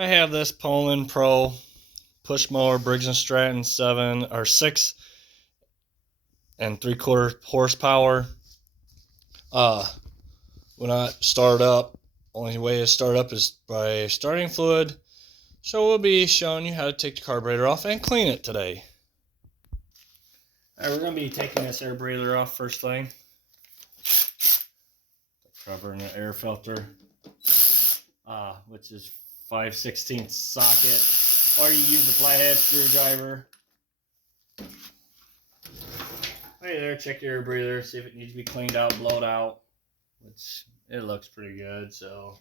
I have this Poulan Pro push mower, Briggs & Stratton 7 or 6 and 3/4 horsepower. When I start up, only way to start up is by starting fluid. So we'll be showing you how to take the carburetor off and clean it today. Alright, we're going to be taking this air breather off first thing. Covering the air filter, which is 5/16 socket, or you use a flathead screwdriver. Hey there, check your air breather, see if it needs to be cleaned out, blowed out, which it looks pretty good. So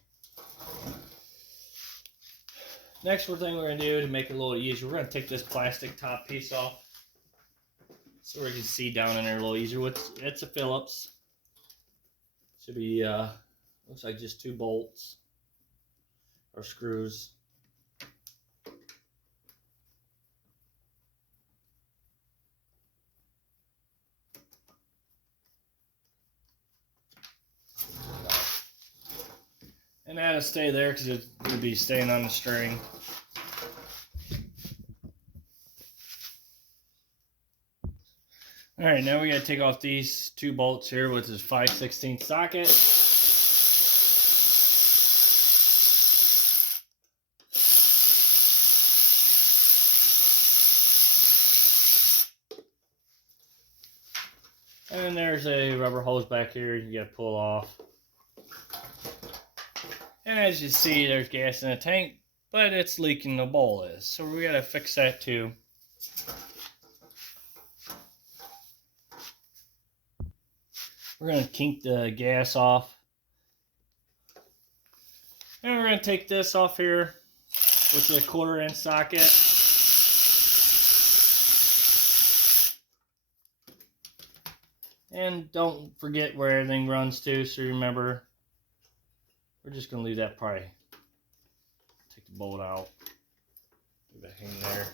next thing we're going to do to make it a little easier, we're going to take this plastic top piece off so we can see down in there a little easier. It's a Phillips. Should be looks like just 2 bolts or screws. And that'll stay there because it'll be staying on the string. Alright, now we got to take off these 2 bolts here with this 5/16 socket. And then there's a rubber hose back here you got to pull off. And as you see, there's gas in the tank, but it's leaking, the bowl is. So we got to fix that too. We're going to kink the gas off. And we're going to take this off here, which is a 1/4 inch socket. And don't forget where everything runs to, so remember, we're just going to leave that probably. Take the bolt out. Leave it hang there.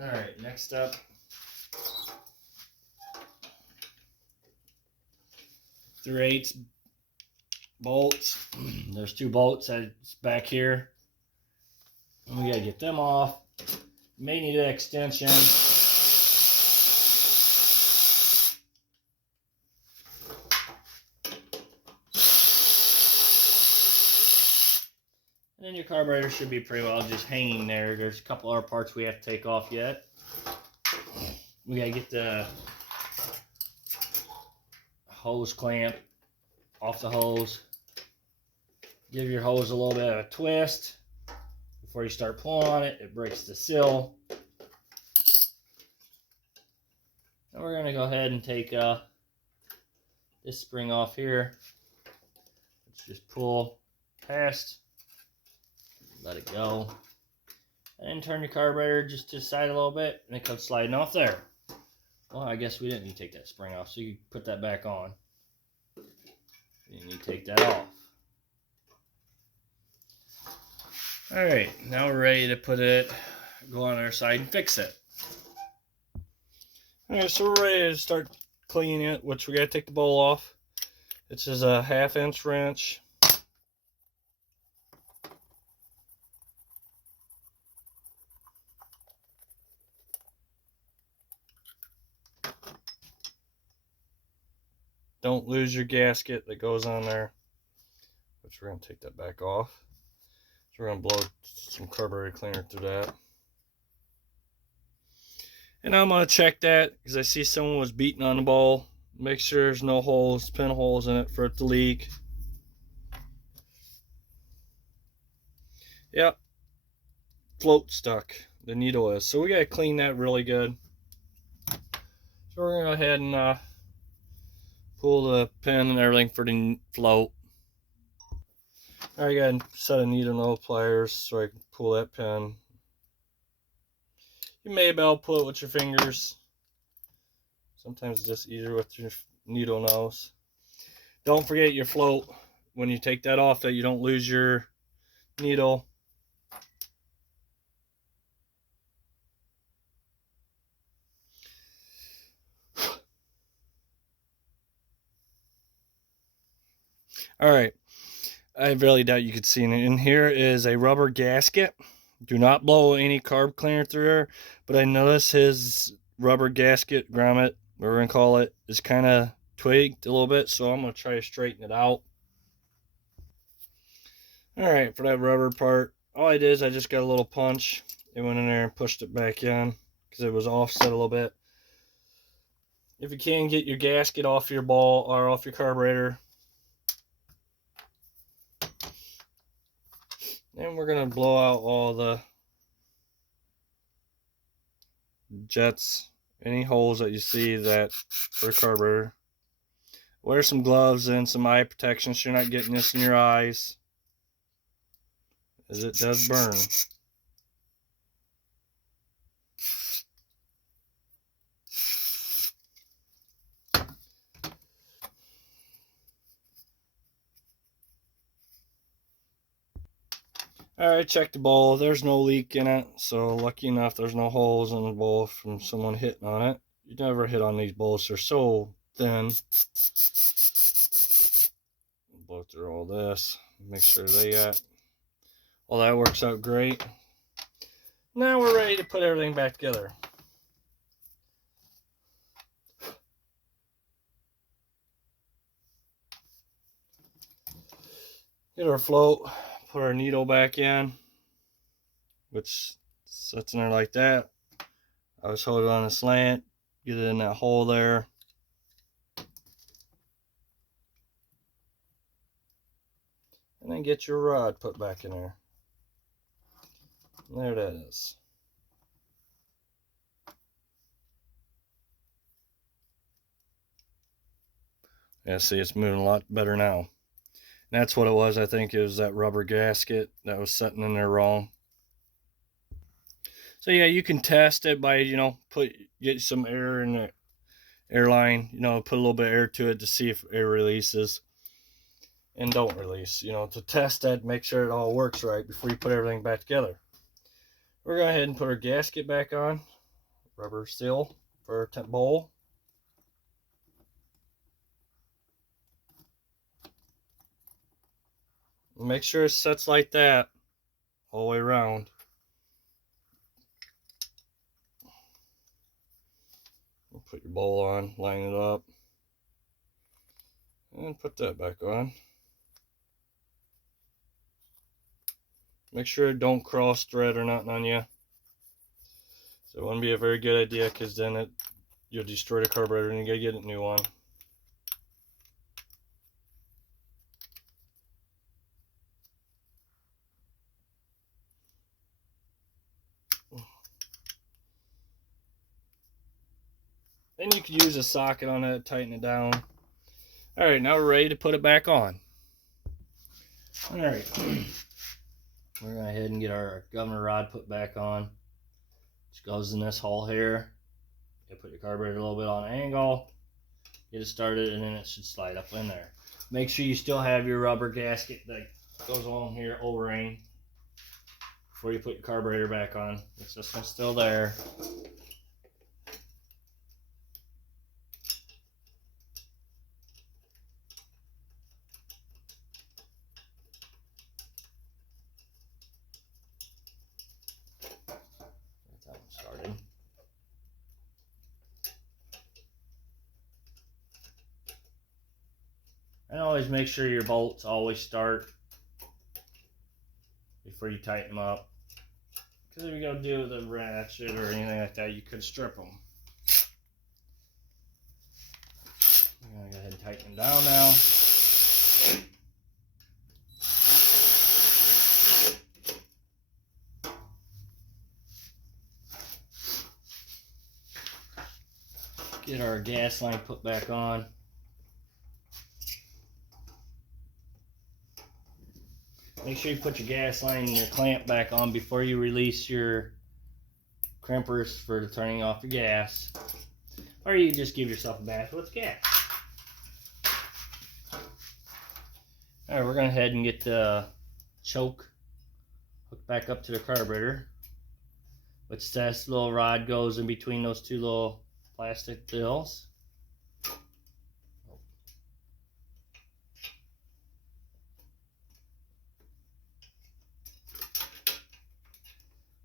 Alright, next up. .3/8 bolts. There's 2 bolts that's back here. And we gotta get them off. You may need an extension. And then your carburetor should be pretty well just hanging there. There's a couple other parts we have to take off yet. We gotta get the hose clamp off the hose. Give your hose a little bit of a twist before you start pulling on it. It breaks the seal. And we're going to go ahead and take this spring off here. Let's just pull past, let it go, and then turn your carburetor just to the side a little bit, and it comes sliding off there. Well, I guess we didn't need to take that spring off, so you put that back on. And you take that off. Alright, now we're ready to go on our side and fix it. Alright, so we're ready to start cleaning it, which we gotta take the bowl off. This is a 1/2 inch wrench. Don't lose your gasket that goes on there, which we're going to take that back off. So we're going to blow some carburetor cleaner through that. And I'm going to check that because I see someone was beating on the ball. Make sure there's no holes, pinholes in it for it to leak. Yep, float stuck, the needle is. So we got to clean that really good. So we're going to go ahead and pull the pin and everything for the float. I got a set of needle nose pliers so I can pull that pin. You may be able to pull it with your fingers. Sometimes it's just easier with your needle nose. Don't forget your float when you take that off, that you don't lose your needle. All right, I really doubt you could see it. And here is a rubber gasket. Do not blow any carb cleaner through there. But I noticed his rubber gasket, grommet, whatever we're going to call it, is kind of tweaked a little bit. So I'm going to try to straighten it out. Alright, for that rubber part, all I did is I just got a little punch. It went in there and pushed it back in because it was offset a little bit. If you can get your gasket off your ball or off your carburetor, then we're going to blow out all the jets, any holes that you see that for the carburetor. Wear some gloves and some eye protection so you're not getting this in your eyes, as it does burn. Alright, check the bowl. There's no leak in it, so lucky enough there's no holes in the bowl from someone hitting on it. You never hit on these bowls, they're so thin. Blow through all this, make sure they got all that works out great. Now we're ready to put everything back together. Get our float, put our needle back in, which sits in there like that. I was holding on a slant, get it in that hole there. And then get your rod put back in there. There that is. Yeah, see, it's moving a lot better now. And that's what it was. I think it was that rubber gasket that was sitting in there wrong. So yeah, you can test it by, get some air in the airline, put a little bit of air to it to see if air releases and don't release, to test that, make sure it all works right before you put everything back together. We're going to go ahead and put our gasket back on, rubber seal for our temp bowl. Make sure it sets like that all the way around. Put your bowl on, line it up, and put that back on. Make sure it don't cross thread or nothing on you. So it wouldn't be a very good idea, because then you'll destroy the carburetor and you gotta get a new one. Then you could use a socket on it, tighten it down. Alright, now we're ready to put it back on. Alright, we're going to go ahead and get our governor rod put back on, which goes in this hole here. You put your carburetor a little bit on an angle, get it started, and then it should slide up in there. Make sure you still have your rubber gasket that goes along here, O-ring, before you put your carburetor back on. This one's still there. That's how it started. And always make sure your bolts always start before you tighten them up. Because if you go do with a ratchet or anything like that, you could strip them. I'm going to go ahead and tighten them down now. Get our gas line put back on. Make sure you put your gas line and your clamp back on before you release your crimpers for turning off the gas. Or you just give yourself a bath with gas. Alright, we're going to head and get the choke hooked back up to the carburetor, which this little rod goes in between those two little plastic bills.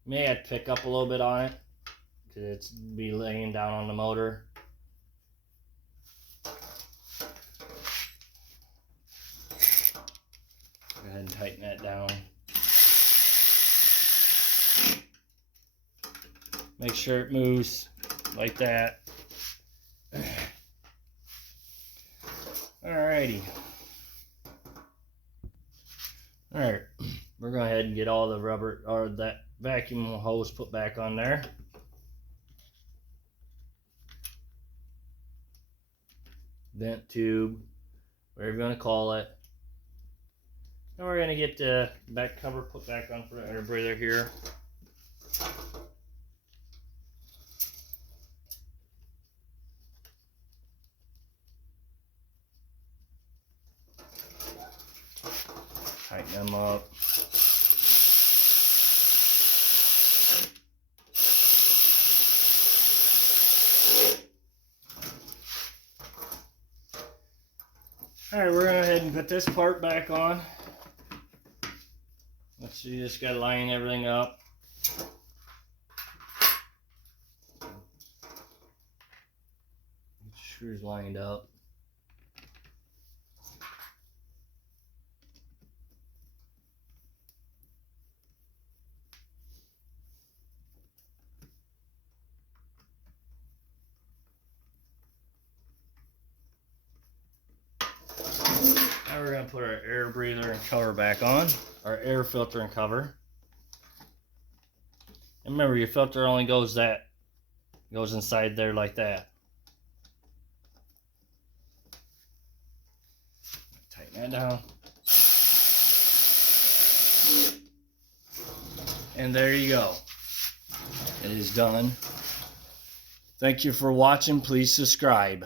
May have to pick up a little bit on it because it's be laying down on the motor. Go ahead and tighten that down. Make sure it moves like that. Alrighty. Alright, we're going to go ahead and get all the rubber or that vacuum hose put back on there. Vent tube, whatever you want to call it. And we're going to get the back cover put back on for the air breather here. Tighten them up. Alright, we're going to go ahead and put this part back on. Let's see, just got to line everything up. Screws lined up. Now we're going to put our air breather and cover back on, our air filter and cover. And remember, your filter only goes inside there like that. Tighten that down. And there you go. It is done. Thank you for watching. Please subscribe.